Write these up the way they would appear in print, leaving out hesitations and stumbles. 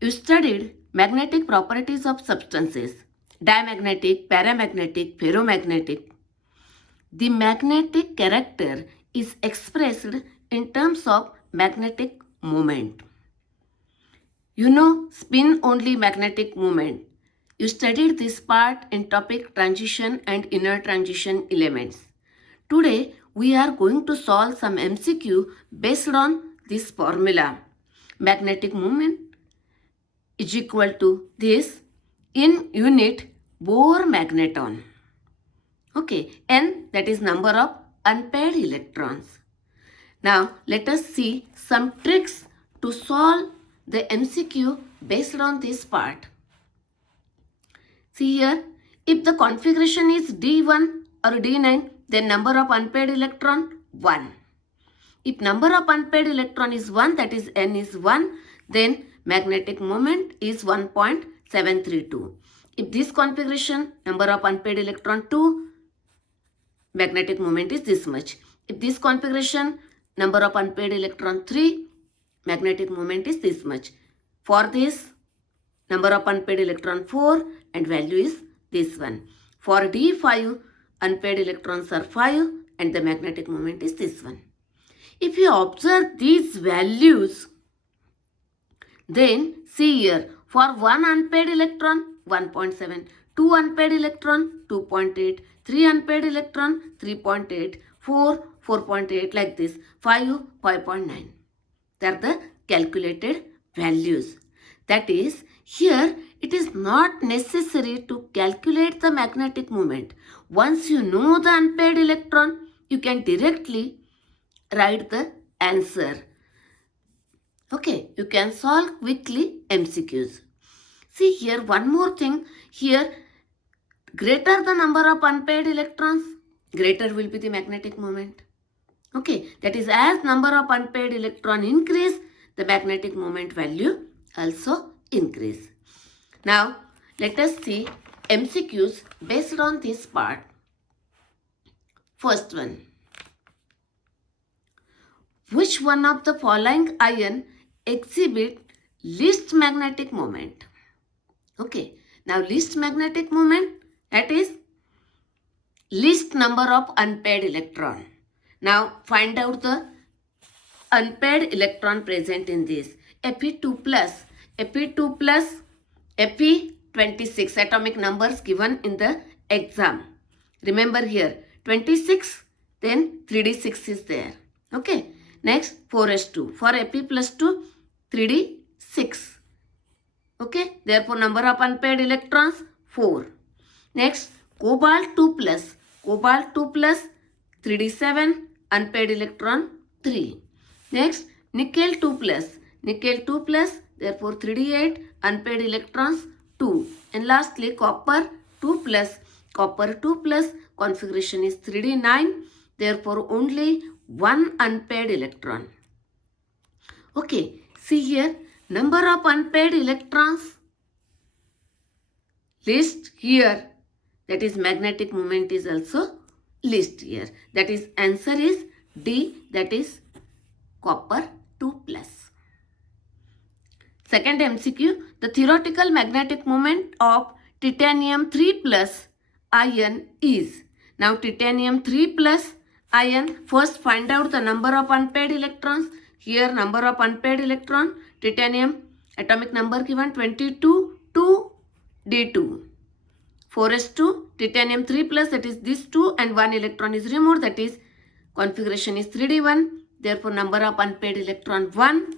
You studied magnetic properties of substances, diamagnetic, paramagnetic, ferromagnetic. The magnetic character is expressed in terms of magnetic moment. You know spin only magnetic moment. You studied this part in topic transition and inner transition elements. Today we are going to solve some MCQ based on this formula. Magnetic moment is equal to this in unit Bohr magneton. Okay, N, that is number of unpaired electrons. Now let us see some tricks to solve the MCQ based on this part. See here, if the configuration is D1 or D9, then number of unpaired electron 1. If number of unpaired electron is 1, that is N is 1, then magnetic moment is 1.732. If this configuration, number of unpaired electron 2, magnetic moment is this much. If this configuration, number of unpaired electron 3, magnetic moment is this much. For this, number of unpaired electron 4 and value is this one. For D5, unpaired electrons are 5 and the magnetic moment is this one. If you observe these values, then see here, for 1 unpaired electron 1.7, 2 unpaired electron 2.8, 3 unpaired electron 3.8, 4 4.8, like this, 5 5.9. They are the calculated values. That is, here it is not necessary to calculate the magnetic moment. Once you know the unpaired electron, you can directly write the answer. Okay, you can solve quickly MCQs. See here, one more thing. Here, greater the number of unpaired electrons, greater will be the magnetic moment. Okay, that is, as number of unpaired electron increase, the magnetic moment value also increase. Now, let us see MCQs based on this part. First one. Which one of the following ion exhibit least magnetic moment? Okay, now least magnetic moment, that is least number of unpaired electron. Now find out the unpaired electron present in this. Fe2 plus, Fe2 plus, Fe26 atomic numbers given in the exam. Remember here 26, then 3d6 is there. Okay. Next 4s2. For Fe plus 2, 3d6. Okay. Therefore number of unpaired electrons 4. Next cobalt 2 plus, 3d7, unpaired electron 3. Next nickel 2 plus, therefore 3d8, unpaired electrons 2. And lastly copper 2 plus, configuration is 3d9, therefore only 1 unpaired electron. Okay, see here, number of unpaired electrons list here, that is magnetic moment is also list here. That is, answer is D, that is copper 2 plus. Second MCQ, the theoretical magnetic moment of titanium 3 plus ion is. Now titanium 3 plus ion, first find out the number of unpaired electrons. Here number of unpaired electron, titanium atomic number given 22, 2, D2. 4s2, titanium 3 plus, that is this 2 and 1 electron is removed, that is configuration is 3d1. Therefore number of unpaired electron 1.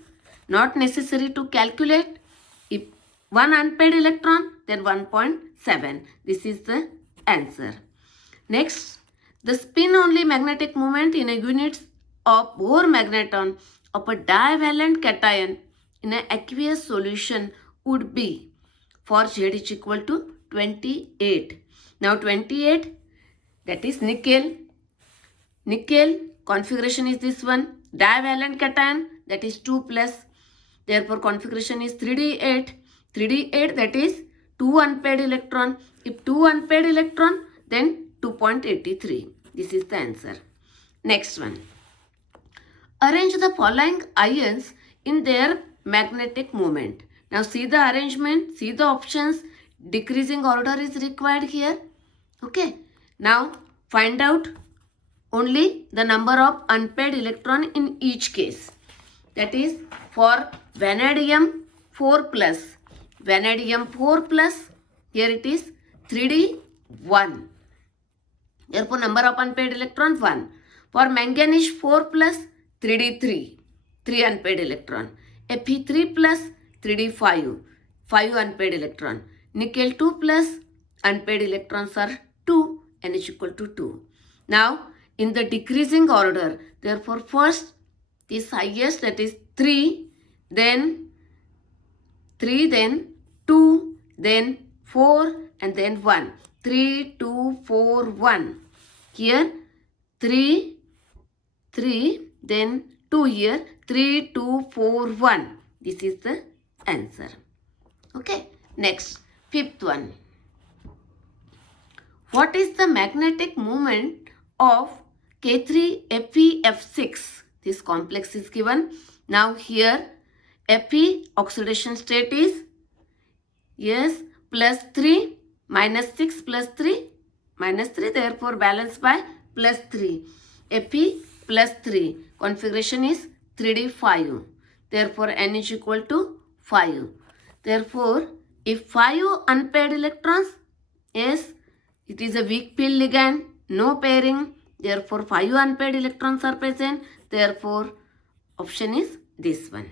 Not necessary to calculate. If 1 unpaired electron, then 1.7. This is the answer. Next, the spin only magnetic moment in a unit of Bohr magneton of a divalent cation in an aqueous solution would be, for Z is equal to 28. Now 28, that is nickel. Nickel configuration is this one. Divalent cation, that is 2 plus. Therefore configuration is 3d8. 3d8, that is 2 unpaired electron. If 2 unpaired electron, then 2.83. This is the answer. Next one. Arrange the following ions in their magnetic moment. Now see the arrangement, see the options. Decreasing order is required here. Okay. Now find out only the number of unpaired electron in each case. That is for vanadium 4 plus. Vanadium 4 plus, here it is 3d1. Therefore number of unpaired electron 1. For manganese 4 plus, 3d3. 3 unpaired electron. Fe3 plus, 3d5. 5 unpaired electron. Nickel 2 plus, unpaired electrons are 2, N is equal to 2. Now in the decreasing order, therefore first this highest, that is 3, then 3, then 2, then 4 and then 1. 3, 2, 4, 1. Here 3, 3, then 2 here. 3, 2, 4, 1. This is the answer. Okay. Next, fifth one. What is the magnetic moment of K3FeF6? This complex is given. Now here Fe oxidation state is, yes, plus 3 minus 6 plus 3 minus 3, therefore balance by plus 3. Fe plus 3, configuration is 3d5, therefore N is equal to 5. Therefore if 5 unpaired electrons, yes, it is a weak field ligand, no pairing, therefore 5 unpaired electrons are present, therefore option is this one.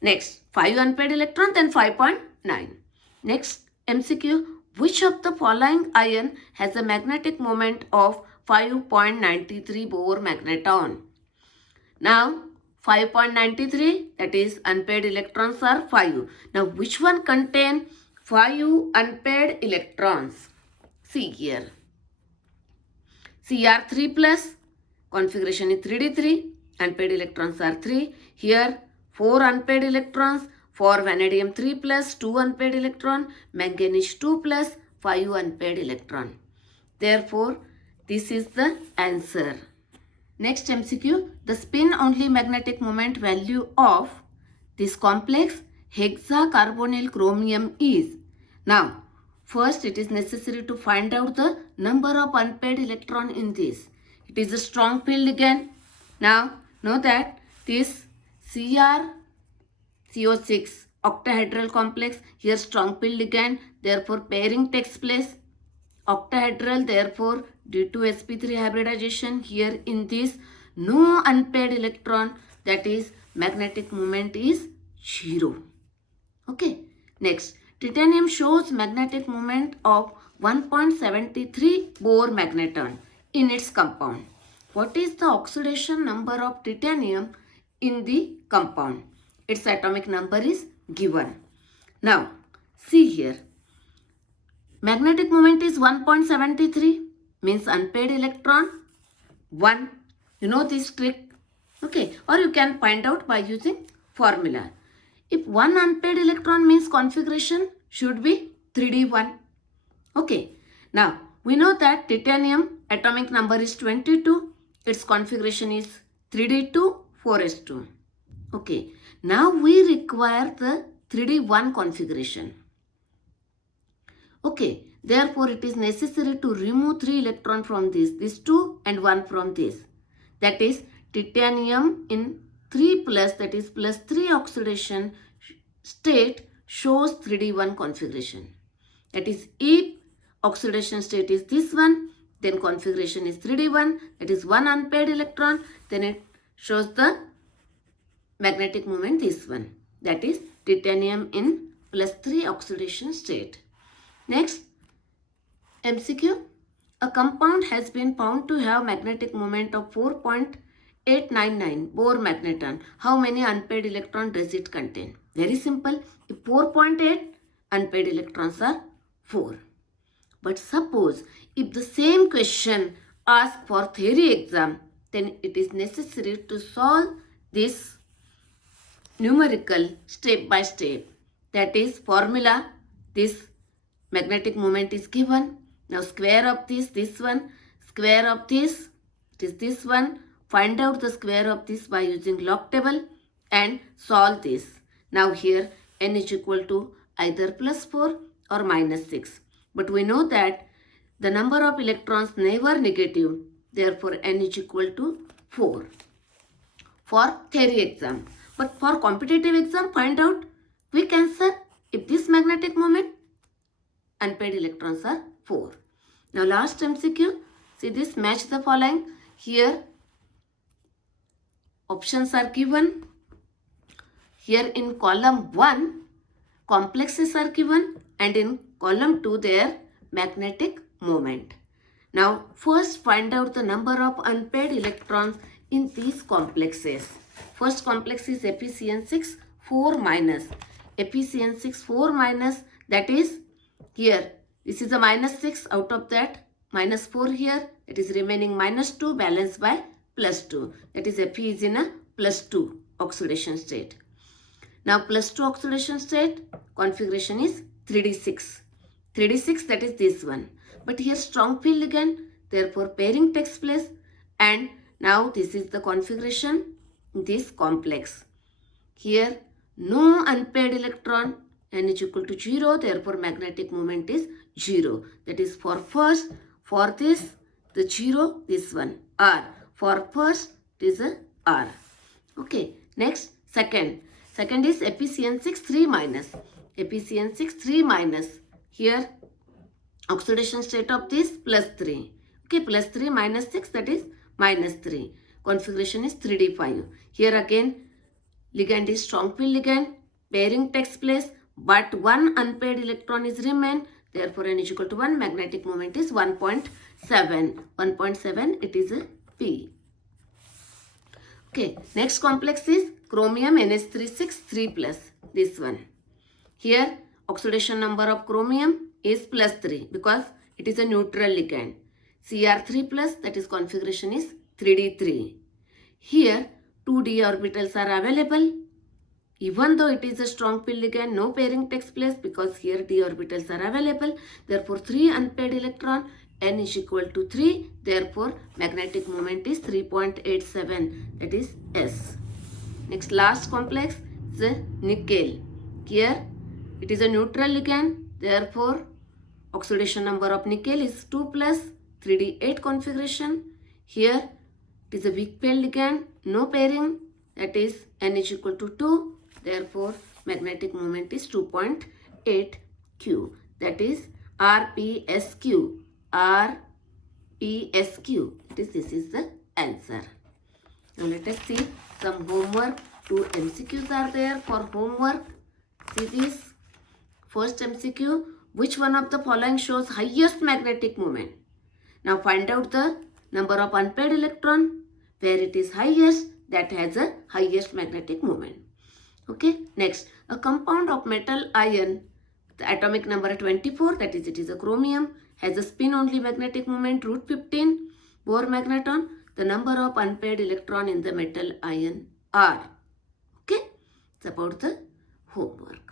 Next, 5 unpaired electron, then 5.9. Next, MCQ, which of the following ion has a magnetic moment of 5.93 Bohr magneton? Now, 5.93, that is unpaired electrons are 5. Now, which one contain 5 unpaired electrons? See here. Cr3 plus, configuration is 3d3, unpaired electrons are 3. Here 4 unpaired electrons. For vanadium 3 plus, 2 unpaired electron. Manganese 2 plus, 5 unpaired electron. Therefore, this is the answer. Next MCQ, the spin only magnetic moment value of this complex hexacarbonyl chromium is. Now, first it is necessary to find out the number of unpaired electron in this. It is a strong field ligand. Now, know that this CrCO6 octahedral complex, here strong field ligand, therefore pairing takes place. Octahedral, therefore due to sp3 hybridization, here in this no unpaired electron, that is magnetic moment is 0. Okay. Next, titanium shows magnetic moment of 1.73 Bohr magneton in its compound. What is the oxidation number of titanium in the compound? Its atomic number is given. Now, see here. Magnetic moment is 1.73, means unpaired electron 1. You know this trick. Okay. Or you can find out by using formula. If 1 unpaired electron means configuration should be 3d1. Okay. Now, we know that titanium atomic number is 22. Its configuration is 3d2, 4s2. Okay. Now, we require the 3d1 configuration. Okay. Therefore, it is necessary to remove 3 electron from this 2 and 1 from this. That is titanium in 3 plus, that is plus 3 oxidation state shows 3d1 configuration. That is if oxidation state is this one, then configuration is 3d1, that is 1 unpaired electron, then it shows the magnetic moment this one, that is titanium in plus 3 oxidation state. Next, MCQ, a compound has been found to have magnetic moment of 4.899 Bohr magneton. How many unpaired electrons does it contain? Very simple. If 4.8, unpaired electrons are 4. But suppose if the same question asked for theory exam, then it is necessary to solve this numerical step by step. That is formula, this magnetic moment is given. Now square of this one, square of this, it is this one. Find out the square of this by using log table and solve this. Now here n is equal to either plus 4 or minus 6. But we know that the number of electrons never negative. Therefore, n is equal to 4 for theory exam. But for competitive exam, find out quick answer. If this magnetic moment, unpaired electrons are 4. Now last MCQ, see this, match the following. Here options are given. Here in column 1, complexes are given, and in column 2 their magnetic moment. Now first find out the number of unpaired electrons in these complexes. First complex is FeCN6 4 minus. FeCN6 4 minus, that is here. This is a minus 6, out of that minus 4 here. It is remaining minus 2 balanced by plus 2. That is Fe is in a plus 2 oxidation state. Now plus 2 oxidation state configuration is 3d6. 3d6, that is this one. But here strong field ligand, therefore pairing takes place, and now this is the configuration in this complex. Here no unpaired electron, n is equal to 0, therefore magnetic moment is 0. That is for first, for this the 0, this one R. For first it is a R. Okay, next second. Second is FeCN6 3 minus. FeCN6 3 minus. Here oxidation state of this plus 3. Okay, plus 3 minus 6, that is minus 3. Configuration is 3d5. Here again ligand is strong field ligand. Pairing takes place, but one unpaired electron is remain. Therefore n is equal to 1. Magnetic moment is 1.7. 1.7, it is a P. Okay, next complex is chromium NH36 3 plus. This one. Here oxidation number of chromium is plus 3 because it is a neutral ligand. Cr3 plus, that is configuration is 3d3. Here 2 d orbitals are available. Even though it is a strong field ligand, no pairing takes place because here d orbitals are available. Therefore 3 unpaired electron, n is equal to 3. Therefore magnetic moment is 3.87, that is S. Next last complex is nickel. Here it is a neutral ligand. Therefore oxidation number of nickel is 2 plus, 3d8 configuration. Here it is a weak field ligand, no pairing, that is n is equal to 2. Therefore magnetic moment is 2.8 Q, that is RPSQ. RPSQ. This is the answer. Now let us see some homework. 2 MCQs are there for homework. See this. First MCQ, which one of the following shows highest magnetic moment? Now find out the number of unpaired electron. Where it is highest, that has a highest magnetic moment. Okay, next, a compound of metal ion, the atomic number 24, that is it is a chromium, has a spin only magnetic moment √15, Bohr magneton. The number of unpaired electron in the metal ion are. Okay, it's about the homework.